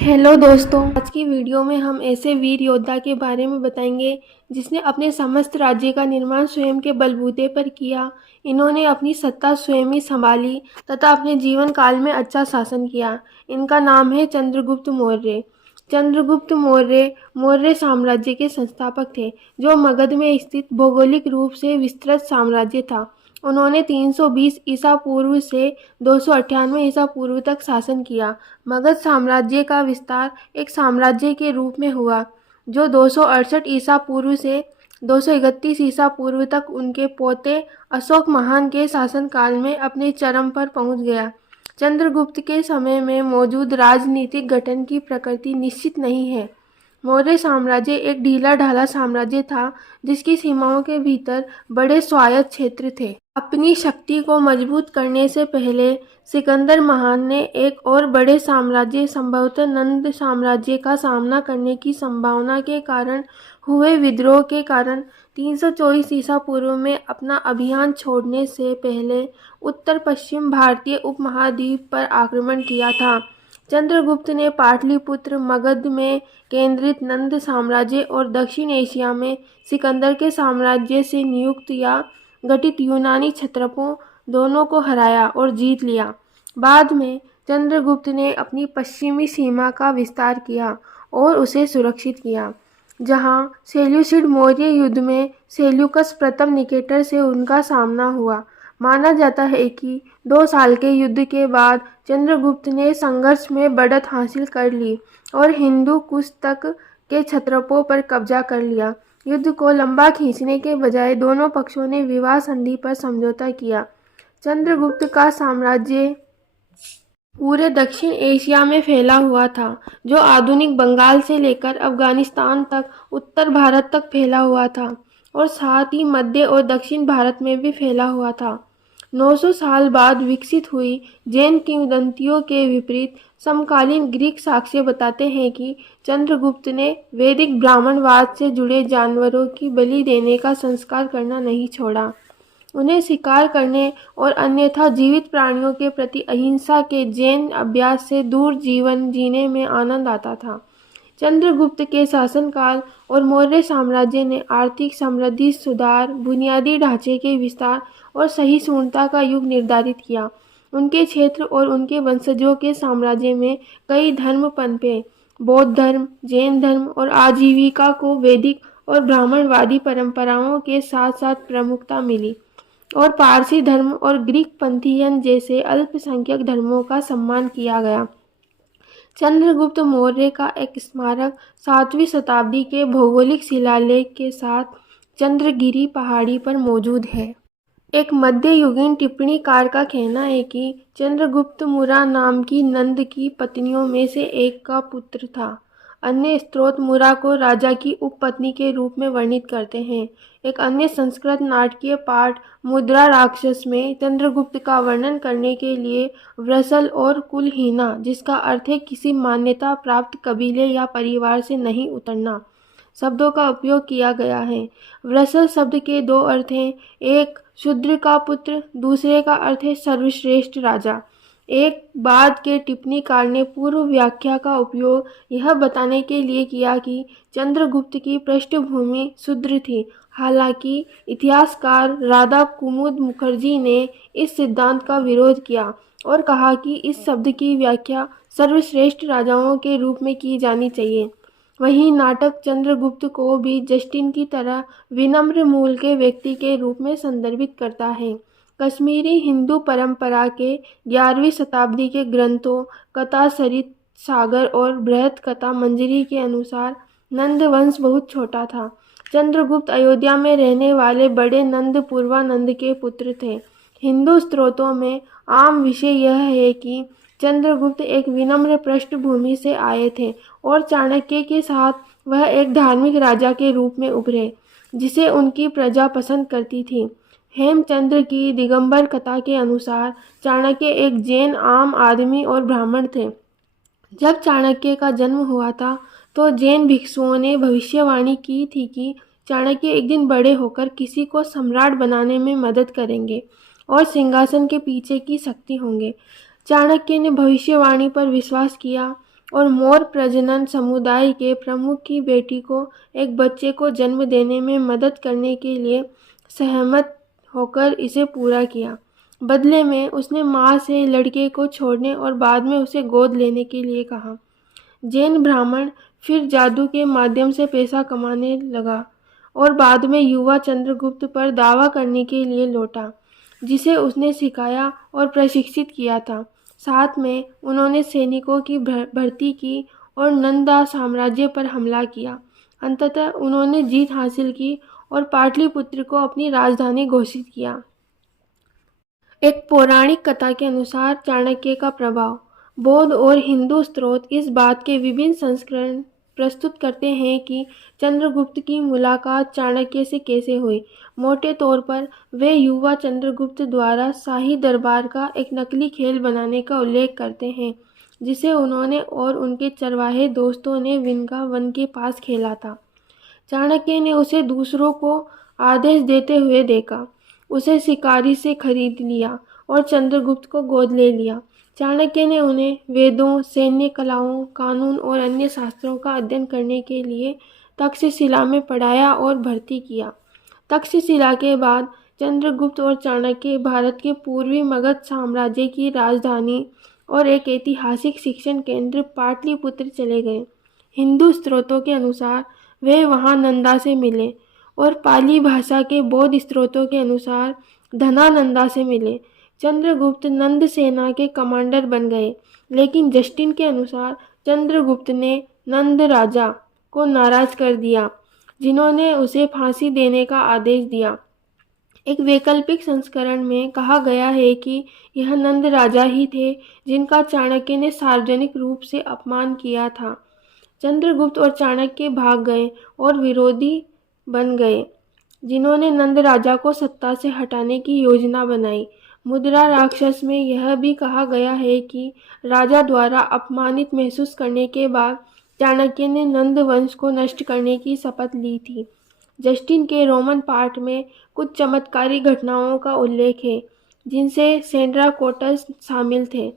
Hello दोस्तों, आज की वीडियो में हम ऐसे वीर योद्धा के बारे में बताएंगे जिसने अपने समस्त राज्य का निर्माण स्वयं के बलबूते पर किया। इन्होंने अपनी सत्ता स्वयं ही संभाली तथा अपने जीवन काल में अच्छा शासन किया। इनका नाम है चंद्रगुप्त मौर्य। चंद्रगुप्त मौर्य मौर्य साम्राज्य के संस्थापक थे, जो मगध में स्थित भौगोलिक रूप से विस्तृत साम्राज्य था। उन्होंने 320 ईसा पूर्व से 298 ईसा पूर्व तक शासन किया। मगध साम्राज्य का विस्तार एक साम्राज्य के रूप में हुआ, जो 268 ईसा पूर्व से 231 ईसा पूर्व तक उनके पोते अशोक महान के शासनकाल में अपने चरम पर पहुंच गया। चंद्रगुप्त के समय में मौजूद राजनीतिक गठन की प्रकृति निश्चित नहीं है। मौर्य साम्राज्य एक ढीला ढाला साम्राज्य था, जिसकी सीमाओं के भीतर बड़े स्वायत्त क्षेत्र थे। अपनी शक्ति को मजबूत करने से पहले सिकंदर महान ने एक और बड़े साम्राज्य, संभवतः नंद साम्राज्य का सामना करने की संभावना के कारण हुए विद्रोह के कारण 324 ईसा पूर्व में अपना अभियान छोड़ने से पहले उत्तर पश्चिम भारतीय उपमहाद्वीप पर आक्रमण किया था। चंद्रगुप्त ने पाटलिपुत्र, मगध में केंद्रित नंद साम्राज्य और दक्षिण एशिया में सिकंदर के साम्राज्य से नियुक्त या गठित यूनानी क्षत्रपों दोनों को हराया और जीत लिया। बाद में चंद्रगुप्त ने अपनी पश्चिमी सीमा का विस्तार किया और उसे सुरक्षित किया, जहां सेल्यूसिड मौर्य युद्ध में सेल्यूकस प्रथम निकेटर से उनका सामना हुआ। माना जाता है कि 2 साल के युद्ध के बाद चंद्रगुप्त ने संघर्ष में बढ़त हासिल कर ली और हिंदू कुश तक के क्षत्रपों पर कब्जा कर लिया। युद्ध को लंबा खींचने के बजाय दोनों पक्षों ने विवाह संधि पर समझौता किया। चंद्रगुप्त का साम्राज्य पूरे दक्षिण एशिया में फैला हुआ था, जो आधुनिक बंगाल से लेकर अफगानिस्तान तक, उत्तर भारत तक फैला हुआ था और साथ ही मध्य और दक्षिण भारत में भी फैला हुआ था। 900 साल बाद विकसित हुई जैन किंवदंतियों के विपरीत समकालीन ग्रीक साक्ष्य बताते हैं कि चंद्रगुप्त ने वैदिक ब्राह्मणवाद से जुड़े जानवरों की बलि देने का संस्कार करना नहीं छोड़ा। उन्हें शिकार करने और अन्यथा जीवित प्राणियों के प्रति अहिंसा के जैन अभ्यास से दूर जीवन जीने में आनंद आता था। चंद्रगुप्त के शासनकाल और मौर्य साम्राज्य ने आर्थिक समृद्धि, सुधार, बुनियादी ढांचे के विस्तार और सहिष्णुता का युग निर्धारित किया। उनके क्षेत्र और उनके वंशजों के साम्राज्य में कई धर्म पनपे। बौद्ध धर्म, जैन धर्म और आजीविका को वैदिक और ब्राह्मणवादी परंपराओं के साथ साथ प्रमुखता मिली और पारसी धर्म और ग्रीक पंथीयन जैसे अल्पसंख्यक धर्मों का सम्मान किया गया। चंद्रगुप्त मौर्य का एक स्मारक 7वीं शताब्दी के भौगोलिक शिलालेख के साथ चंद्रगिरी पहाड़ी पर मौजूद है। एक मध्ययुगीन टिप्पणीकार का कहना है कि चंद्रगुप्त मुरा नाम की नंद की पत्नियों में से एक का पुत्र था। अन्य स्रोत मुरा को राजा की उपपत्नी के रूप में वर्णित करते हैं। एक अन्य संस्कृत नाटकीय पाठ मुद्रा राक्षस में चंद्रगुप्त का वर्णन करने के लिए व्रसल और कुलहीना, जिसका अर्थ है किसी मान्यता प्राप्त कबीले या परिवार से नहीं उतरना, शब्दों का उपयोग किया गया है। व्रसल शब्द के 2 अर्थ हैं, एक शूद्र का पुत्र, दूसरे का अर्थ है सर्वश्रेष्ठ राजा। एक बाद के टिप्पणीकार ने पूर्व व्याख्या का उपयोग यह बताने के लिए किया कि चंद्रगुप्त की पृष्ठभूमि शूद्र थी। हालांकि इतिहासकार राधा कुमुद मुखर्जी ने इस सिद्धांत का विरोध किया और कहा कि इस शब्द की व्याख्या सर्वश्रेष्ठ राजाओं के रूप में की जानी चाहिए। वहीं नाटक चंद्रगुप्त को भी जस्टिन की तरह विनम्र मूल के व्यक्ति के रूप में संदर्भित करता है। कश्मीरी हिंदू परंपरा के 11वीं शताब्दी के ग्रंथों कथा सरित सागर और बृहत कथा मंजरी के अनुसार नंद वंश बहुत छोटा था। चंद्रगुप्त अयोध्या में रहने वाले बड़े नंद पूर्वानंद के पुत्र थे। हिंदू स्त्रोतों में आम विषय यह है कि चंद्रगुप्त एक विनम्र पृष्ठभूमि से आए थे और चाणक्य के साथ वह एक धार्मिक राजा के रूप में उभरे, जिसे उनकी प्रजा पसंद करती थी। हेमचंद्र की दिगंबर कथा के अनुसार चाणक्य एक जैन आम आदमी और ब्राह्मण थे। जब चाणक्य का जन्म हुआ था तो जैन भिक्षुओं ने भविष्यवाणी की थी कि चाणक्य एक दिन बड़े होकर किसी को सम्राट बनाने में मदद करेंगे और सिंहासन के पीछे की शक्ति होंगे। चाणक्य ने भविष्यवाणी पर विश्वास किया और मौर्य प्रजनन समुदाय के प्रमुख की बेटी को एक बच्चे को जन्म देने में मदद करने के लिए सहमत होकर इसे पूरा किया। बदले में उसने माँ से लड़के को छोड़ने और बाद में उसे गोद लेने के लिए कहा। जैन ब्राह्मण फिर जादू के माध्यम से पैसा कमाने लगा और बाद में युवा चंद्रगुप्त पर दावा करने के लिए लौटा, जिसे उसने सिखाया और प्रशिक्षित किया था। साथ में उन्होंने सैनिकों की भर्ती की और नंदा साम्राज्य पर हमला किया। अंततः उन्होंने जीत हासिल की और पाटलिपुत्र को अपनी राजधानी घोषित किया। एक पौराणिक कथा के अनुसार चाणक्य का प्रभाव। बौद्ध और हिंदू स्रोत इस बात के विभिन्न संस्करण प्रस्तुत करते हैं कि चंद्रगुप्त की मुलाकात चाणक्य से कैसे हुई। मोटे तौर पर वे युवा चंद्रगुप्त द्वारा शाही दरबार का एक नकली खेल बनाने का उल्लेख करते हैं, जिसे उन्होंने और उनके चरवाहे दोस्तों ने वृंदावन के पास खेला था। चाणक्य ने उसे दूसरों को आदेश देते हुए देखा, उसे शिकारी से खरीद लिया और चंद्रगुप्त को गोद ले लिया। चाणक्य ने उन्हें वेदों, सैन्य कलाओं, कानून और अन्य शास्त्रों का अध्ययन करने के लिए तक्षशिला में पढ़ाया और भर्ती किया। तक्षशिला के बाद चंद्रगुप्त और चाणक्य भारत के पूर्वी मगध साम्राज्य की राजधानी और एक ऐतिहासिक शिक्षण केंद्र पाटलिपुत्र चले गए। हिंदू स्रोतों के अनुसार वे वहां नंदा से मिले और पाली भाषा के बौद्ध स्रोतों के अनुसार धनानंदा से मिले। चंद्रगुप्त नंद सेना के कमांडर बन गए, लेकिन जस्टिन के अनुसार चंद्रगुप्त ने नंद राजा को नाराज कर दिया, जिन्होंने उसे फांसी देने का आदेश दिया। एक वैकल्पिक संस्करण में कहा गया है कि यह नंद राजा ही थे जिनका चाणक्य ने सार्वजनिक रूप से अपमान किया था। चंद्रगुप्त और चाणक्य भाग गए और विरोधी बन गए, जिन्होंने नंद राजा को सत्ता से हटाने की योजना बनाई। मुद्रा राक्षस में यह भी कहा गया है कि राजा द्वारा अपमानित महसूस करने के बाद चाणक्य ने नंद वंश को नष्ट करने की शपथ ली थी। जस्टिन के रोमन पाठ में कुछ चमत्कारी घटनाओं का उल्लेख है, जिनसे सेंड्राकोटस शामिल थे,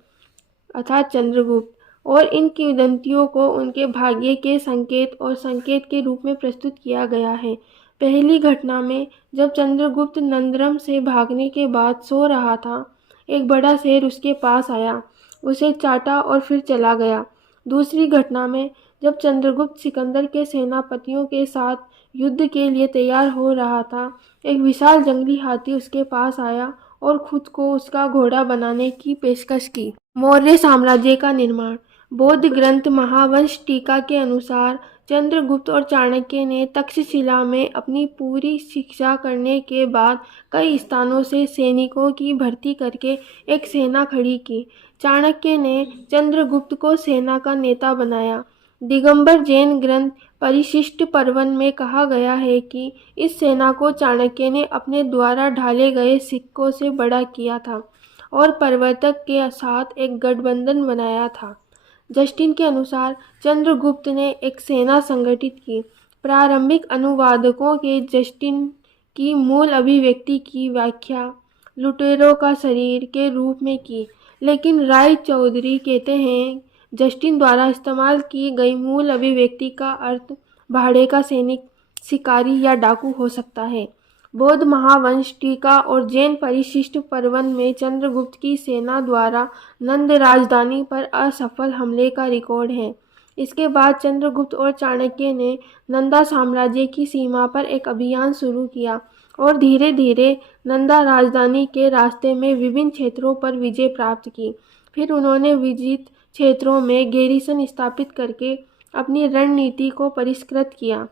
अर्थात चंद्रगुप्त, और इन किंवदंतियों को उनके भाग्य के संकेत और संकेत के रूप में प्रस्तुत किया गया है। पहली घटना में जब चंद्रगुप्त नंदरम से भागने के बाद सो रहा था, एक बड़ा शेर उसके पास आया, उसे चाटा और फिर चला गया। दूसरी घटना में जब चंद्रगुप्त सिकंदर के सेनापतियों के साथ युद्ध के लिए तैयार हो रहा था, एक विशाल जंगली हाथी उसके पास आया और खुद को उसका घोड़ा बनाने की पेशकश की। मौर्य साम्राज्य का निर्माण। बौद्ध ग्रंथ महावंश टीका के अनुसार चंद्रगुप्त और चाणक्य ने तक्षशिला में अपनी पूरी शिक्षा करने के बाद कई स्थानों से सैनिकों की भर्ती करके एक सेना खड़ी की। चाणक्य ने चंद्रगुप्त को सेना का नेता बनाया। दिगंबर जैन ग्रंथ परिशिष्ट पर्वन में कहा गया है कि इस सेना को चाणक्य ने अपने द्वारा ढाले गए सिक्कों से बड़ा किया था और प्रवर्तक के साथ एक गठबंधन बनाया था। जस्टिन के अनुसार चंद्रगुप्त ने एक सेना संगठित की। प्रारंभिक अनुवादकों के जस्टिन की मूल अभिव्यक्ति की व्याख्या लुटेरों का शरीर के रूप में की, लेकिन राय चौधरी कहते हैं जस्टिन द्वारा इस्तेमाल की गई मूल अभिव्यक्ति का अर्थ भाड़े का सैनिक, शिकारी या डाकू हो सकता है। बौद्ध महावंश टीका और जैन परिशिष्ट पर्वन में चंद्रगुप्त की सेना द्वारा नंद राजधानी पर असफल हमले का रिकॉर्ड है। इसके बाद चंद्रगुप्त और चाणक्य ने नंदा साम्राज्य की सीमा पर एक अभियान शुरू किया और धीरे धीरे नंदा राजधानी के रास्ते में विभिन्न क्षेत्रों पर विजय प्राप्त की। फिर उन्होंने विजित क्षेत्रों में गैरिसन स्थापित करके अपनी रणनीति को परिष्कृत किया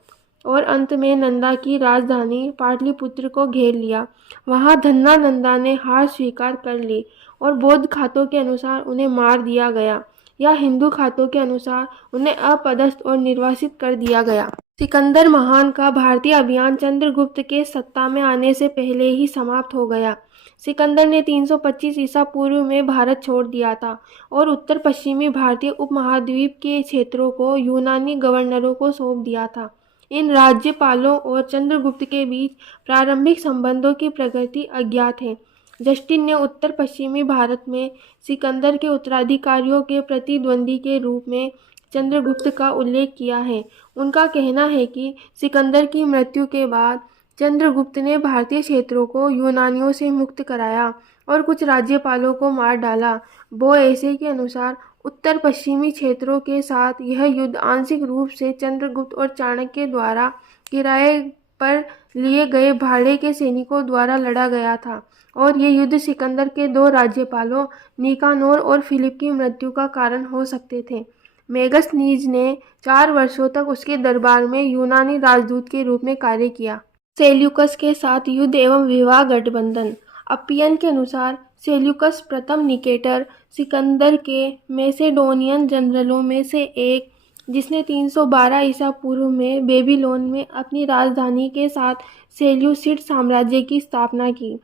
और अंत में नंदा की राजधानी पाटलिपुत्र को घेर लिया। वहां धनानंदा ने हार स्वीकार कर ली और बौद्ध खातों के अनुसार उन्हें मार दिया गया, या हिंदू खातों के अनुसार उन्हें अपदस्थ और निर्वासित कर दिया गया। सिकंदर महान का भारतीय अभियान चंद्रगुप्त के सत्ता में आने से पहले ही समाप्त हो गया। सिकंदर ने 325 ईसा पूर्व में भारत छोड़ दिया था और उत्तर पश्चिमी भारतीय उपमहाद्वीप के क्षेत्रों को यूनानी गवर्नरों को सौंप दिया था। इन राज्यपालों और चंद्रगुप्त के बीच प्रारंभिक संबंधों की प्रगति अज्ञात है। जस्टिन ने उत्तर पश्चिमी भारत में सिकंदर के उत्तराधिकारियों के प्रतिद्वंदी के रूप में चंद्रगुप्त का उल्लेख किया है। उनका कहना है कि सिकंदर की मृत्यु के बाद चंद्रगुप्त ने भारतीय क्षेत्रों को यूनानियों से मुक्त कराया और कुछ राज्यपालों को मार डाला। बोएसे के अनुसार उत्तर पश्चिमी क्षेत्रों के साथ यह युद्ध आंशिक रूप से चंद्रगुप्त और चाणक्य द्वारा किराए पर लिए गए भाड़े के सैनिकों द्वारा लड़ा गया था और ये युद्ध सिकंदर के दो राज्यपालों निकानोर और फिलिप की मृत्यु का कारण हो सकते थे। मेगस्थनीज ने 4 वर्षों तक उसके दरबार में यूनानी राजदूत के रूप में कार्य किया। सेल्यूकस के साथ युद्ध एवं विवाह गठबंधन। अप्पियन के अनुसार सेल्यूकस प्रथम निकेटर सिकंदर के मैसेडोनियन जनरलों में से एक, जिसने 312 ईसा पूर्व में बेबीलोन में अपनी राजधानी के साथ सेल्यूसिड साम्राज्य की स्थापना की,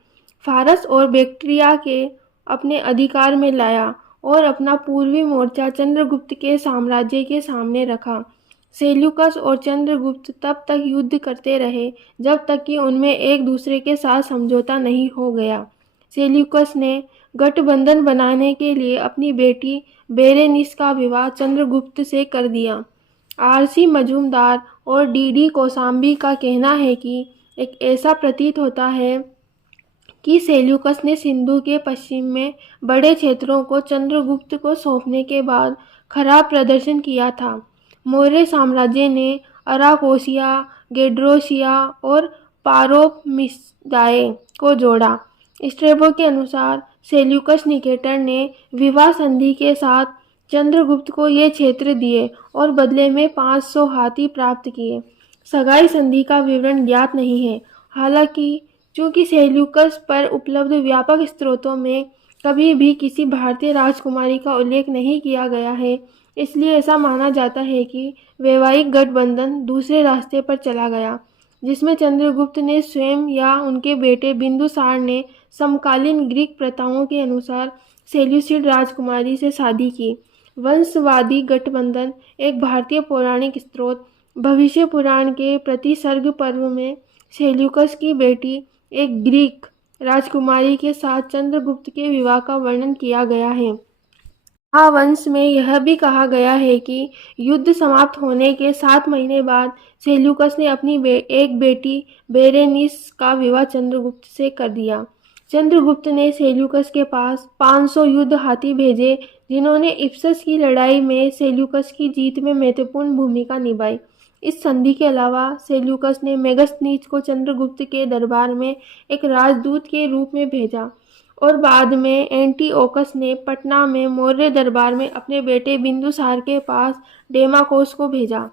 फारस और बैक्ट्रिया के अपने अधिकार में लाया और अपना पूर्वी मोर्चा चंद्रगुप्त के साम्राज्य के सामने रखा। सेल्यूकस और चंद्रगुप्त तब तक युद्ध करते रहे जब तक कि उनमें एक दूसरे के साथ समझौता नहीं हो गया। सेल्यूकस ने गठबंधन बनाने के लिए अपनी बेटी बेरेनिस का विवाह चंद्रगुप्त से कर दिया। आरसी मजूमदार और डीडी कौशाम्बी का कहना है कि एक ऐसा प्रतीत होता है कि सेल्यूकस ने सिंधु के पश्चिम में बड़े क्षेत्रों को चंद्रगुप्त को सौंपने के बाद खराब प्रदर्शन किया था। मौर्य साम्राज्य ने अराकोसिया, गेड्रोसिया और पारोमिस्दाए को जोड़ा। स्ट्रेबो के अनुसार सेल्यूकस निकेटर ने विवाह संधि के साथ चंद्रगुप्त को ये क्षेत्र दिए और बदले में 500 हाथी प्राप्त किए। सगाई संधि का विवरण ज्ञात नहीं है। हालांकि चूंकि सेल्यूकस पर उपलब्ध व्यापक स्रोतों में कभी भी किसी भारतीय राजकुमारी का उल्लेख नहीं किया गया है, इसलिए ऐसा माना जाता है कि वैवाहिक गठबंधन दूसरे रास्ते पर चला गया, जिसमें चंद्रगुप्त ने स्वयं या उनके बेटे बिंदुसार ने समकालीन ग्रीक प्रथाओं के अनुसार सेल्यूसिड राजकुमारी से शादी की। वंशवादी गठबंधन एक भारतीय पौराणिक स्रोत भविष्य पुराण के प्रतिसर्ग पर्व में सेल्यूकस की बेटी एक ग्रीक राजकुमारी के साथ चंद्रगुप्त के विवाह का वर्णन किया गया है। महावंश में यह भी कहा गया है कि युद्ध समाप्त होने के 7 महीने बाद सेल्यूकस ने अपनी एक बेटी बेरेनिस का विवाह चंद्रगुप्त से कर दिया। चंद्रगुप्त ने सेल्यूकस के पास 500 युद्ध हाथी भेजे, जिन्होंने इप्सस की लड़ाई में सेल्यूकस की जीत में महत्वपूर्ण भूमिका निभाई। इस संधि के अलावा सेल्यूकस ने मेगस्थनीज को चंद्रगुप्त के दरबार में एक राजदूत के रूप में भेजा और बाद में एंटीओकस ने पटना में मौर्य दरबार में अपने बेटे बिंदुसार के पास डेमाकोस को भेजा।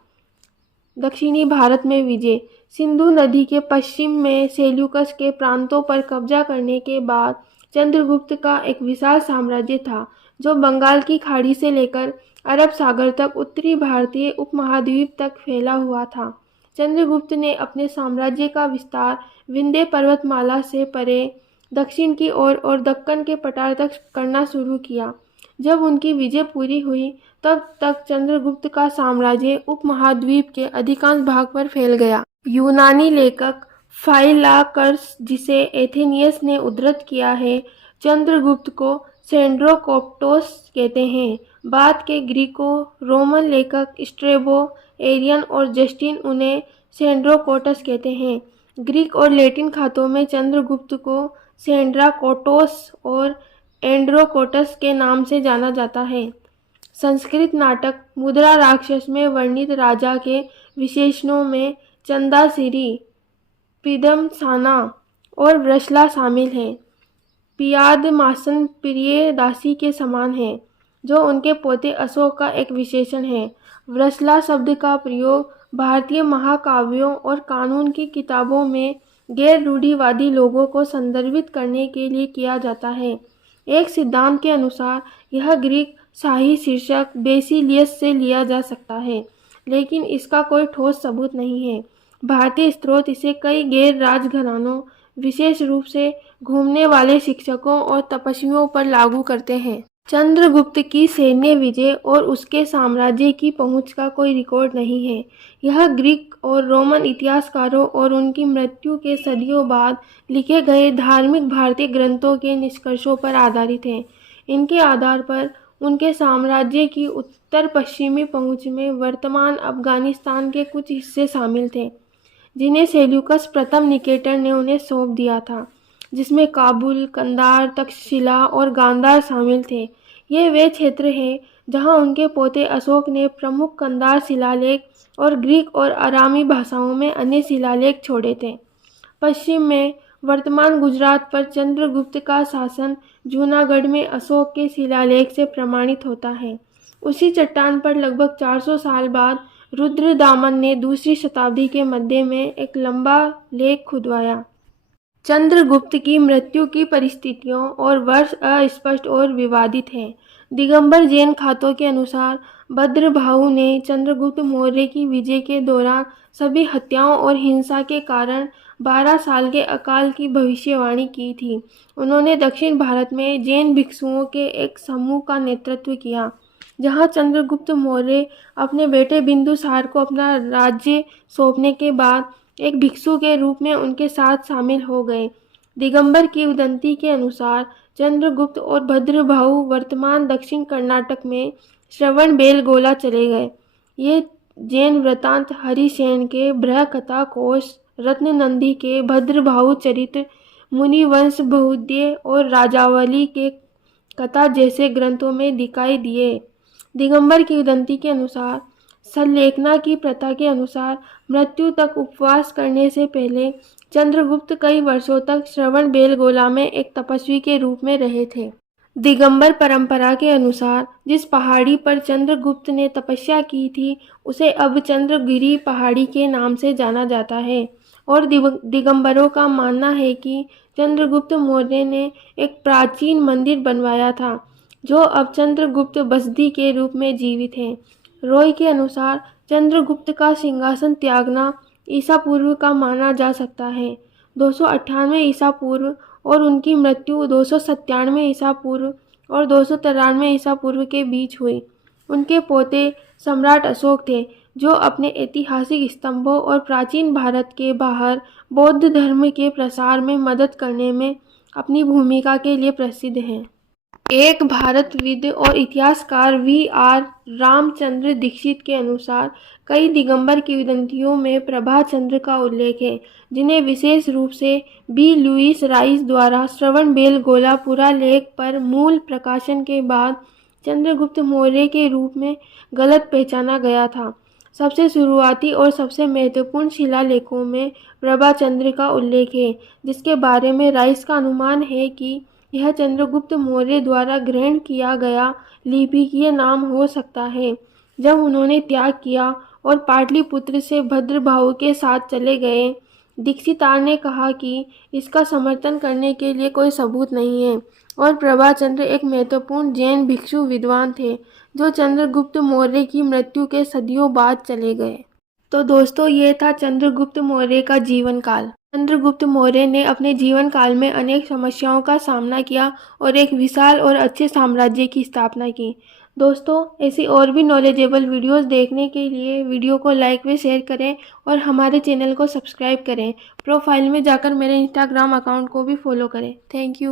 दक्षिणी भारत में विजय। सिंधु नदी के पश्चिम में सेल्यूकस के प्रांतों पर कब्जा करने के बाद चंद्रगुप्त का एक विशाल साम्राज्य था, जो बंगाल की खाड़ी से लेकर अरब सागर तक उत्तरी भारतीय उपमहाद्वीप तक फैला हुआ था। चंद्रगुप्त ने अपने साम्राज्य का विस्तार विंध्य पर्वतमाला से परे दक्षिण की ओर और दक्कन के पठार तक करना शुरू किया। जब उनकी विजय पूरी हुई तब तक चंद्रगुप्त का साम्राज्य उपमहाद्वीप के अधिकांश भाग पर फैल गया। यूनानी लेखक फाइलाकर्स, जिसे एथेनियस ने उद्धृत किया है, चंद्रगुप्त को सेंड्रोकोप्टोस कहते हैं। बाद के ग्रीको रोमन लेखक स्ट्रेबो, एरियन और जस्टिन उन्हें सेंड्रोकोटस कहते हैं। ग्रीक और लैटिन खातों में चंद्रगुप्त को सेंड्राकोटोस और एंड्रोकोटस के नाम से जाना जाता है। संस्कृत नाटक मुद्रा राक्षस में वर्णित राजा के विशेषणों में चंदासिरी, पिदमसाना और वृषला शामिल हैं। पियादमासन प्रिय दासी के समान है, जो उनके पोते अशोक का एक विशेषण है। वृषला शब्द का प्रयोग भारतीय महाकाव्यों और कानून की किताबों में गैर रूढ़िवादी लोगों को संदर्भित करने के लिए किया जाता है। एक सिद्धांत के अनुसार यह ग्रीक शाही शीर्षक बेसिलियस से लिया जा सकता है, लेकिन इसका कोई ठोस सबूत नहीं है। भारतीय स्रोत इसे कई गैर राजघरानों, विशेष रूप से घूमने वाले शिक्षकों और तपस्वियों पर लागू करते हैं। चंद्रगुप्त की सैन्य विजय और उसके साम्राज्य की पहुंच का कोई रिकॉर्ड नहीं है। यह ग्रीक और रोमन इतिहासकारों और उनकी मृत्यु के सदियों बाद लिखे गए धार्मिक भारतीय ग्रंथों के निष्कर्षों पर आधारित है। इनके आधार पर उनके साम्राज्य की उत्तर पश्चिमी पहुंच में वर्तमान अफगानिस्तान के कुछ हिस्से शामिल थे, जिन्हें सेल्यूकस प्रथम निकेटर ने उन्हें सौंप दिया था, जिसमें काबुल, कंधार, तक्षशिला और गांधार शामिल थे। ये वे क्षेत्र हैं जहां उनके पोते अशोक ने प्रमुख कंधार शिलालेख और ग्रीक और अरामी भाषाओं में अन्य शिलालेख छोड़े थे। पश्चिम में वर्तमान गुजरात पर चंद्रगुप्त का शासन जूनागढ़ में अशोक के शिलालेख से प्रमाणित होता है। उसी चट्टान पर लगभग 400 साल बाद रुद्रदामन ने दूसरी शताब्दी के मध्य में एक लंबा लेख खुदवाया। चंद्रगुप्त की मृत्यु की परिस्थितियों और वर्ष अस्पष्ट और विवादित हैं। दिगंबर जैन खातों के अनुसार भद्रभाहु ने चंद्रगुप्त मौर्य की विजय के दौरान सभी हत्याओं और हिंसा के कारण 12 साल के अकाल की भविष्यवाणी की थी। उन्होंने दक्षिण भारत में जैन भिक्षुओं के एक समूह का नेतृत्व किया, जहां चंद्रगुप्त मौर्य अपने बेटे बिंदुसार को अपना राज्य सौंपने के बाद एक भिक्षु के रूप में उनके साथ शामिल हो गए। दिगंबर किंवदंती के अनुसार चंद्रगुप्त और भद्रभाहु वर्तमान दक्षिण कर्नाटक में श्रवणबेलगोला चले गए। ये जैन वृत्तांत हरिसेन के बृहत्कथा कोश, रत्ननंदी के भद्रभाहु चरित्र, मुनिवंश बहुद्य और राजावली के कथा जैसे ग्रंथों में दिखाई दिए। दिगंबर किंवदंती के अनुसार सल्लेखना की प्रथा के अनुसार मृत्यु तक उपवास करने से पहले चंद्रगुप्त कई वर्षों तक श्रवणबेलगोला में एक तपस्वी के रूप में रहे थे। दिगंबर परंपरा के अनुसार जिस पहाड़ी पर चंद्रगुप्त ने तपस्या की थी उसे अब चंद्रगिरी पहाड़ी के नाम से जाना जाता है, और दिगंबरों का मानना है कि चंद्रगुप्त मौर्य ने एक प्राचीन मंदिर बनवाया था, जो अब चंद्रगुप्त बसदी के रूप में जीवित है। रॉय के अनुसार चंद्रगुप्त का सिंहासन त्यागना ईसा पूर्व का माना जा सकता है, 298 ईसा पूर्व, और उनकी मृत्यु 297 ईसा पूर्व और 293 ईसा पूर्व के बीच हुई। उनके पोते सम्राट अशोक थे, जो अपने ऐतिहासिक स्तंभों और प्राचीन भारत के बाहर बौद्ध धर्म के प्रसार में मदद करने में अपनी भूमिका के लिए प्रसिद्ध हैं। एक भारतविद और इतिहासकार वी.आर. रामचंद्र दीक्षित के अनुसार कई दिगंबर किंवदंतियों में प्रभाचंद्र का उल्लेख है, जिन्हें विशेष रूप से बी. लुईस राइस द्वारा श्रवणबेलगोला पुरालेख पर मूल प्रकाशन के बाद चंद्रगुप्त मौर्य के रूप में गलत पहचाना गया था। सबसे शुरुआती और सबसे महत्वपूर्ण शिलालेखों में प्रभाचंद्र का उल्लेख है, जिसके बारे में राइस का अनुमान है कि यह चंद्रगुप्त मौर्य द्वारा ग्रहण किया गया लिपिकीय नाम हो सकता है, जब उन्होंने त्याग किया और पाटलिपुत्र से भद्रभाहु के साथ चले गए। दीक्षितार ने कहा कि इसका समर्थन करने के लिए कोई सबूत नहीं है, और प्रभाचंद्र एक महत्वपूर्ण जैन भिक्षु विद्वान थे, जो चंद्रगुप्त मौर्य की मृत्यु के सदियों बाद चले गए। तो दोस्तों, ये था चंद्रगुप्त मौर्य का जीवन काल। चंद्रगुप्त मौर्य ने अपने जीवन काल में अनेक समस्याओं का सामना किया और एक विशाल और अच्छे साम्राज्य की स्थापना की। दोस्तों, ऐसी और भी नॉलेजेबल वीडियोस देखने के लिए वीडियो को लाइक व शेयर करें और हमारे चैनल को सब्सक्राइब करें। प्रोफाइल में जाकर मेरे इंस्टाग्राम अकाउंट को भी फॉलो करें। Thank you.